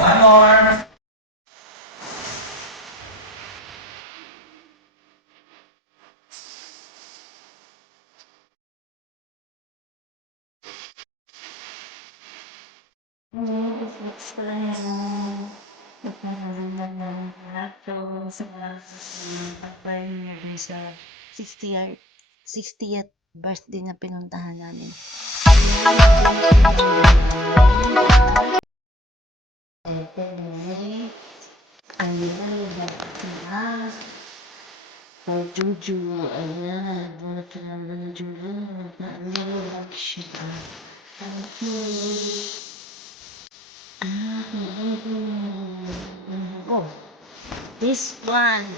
One more. Sa 60th birthday na pinuntahan namin. Juju, ayan, wala ka naman Juju, naalala siya. Oh, this one.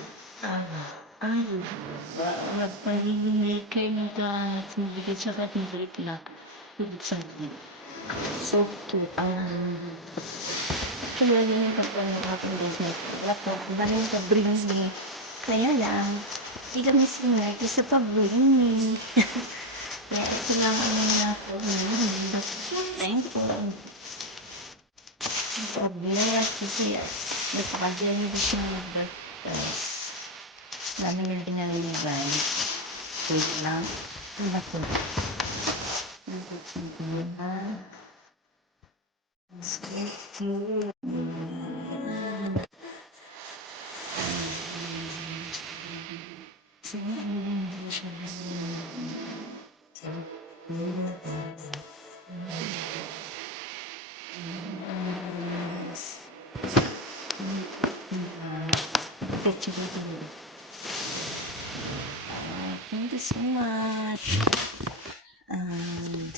Ay, pahihingi kayo ng bigay sa katilit na. So cute. Kaya yun yung pagpapalapin business. Laptop, balik ka bring me. Kaya lang, hindi kami sinerte sa pag-bring. Kaya kailangan na ako. Thank you. Problema kasi nagpapagyan niyo siya ng birthday. Namin yung pinalibay. So, lang. Ano ko? Thank you so much. And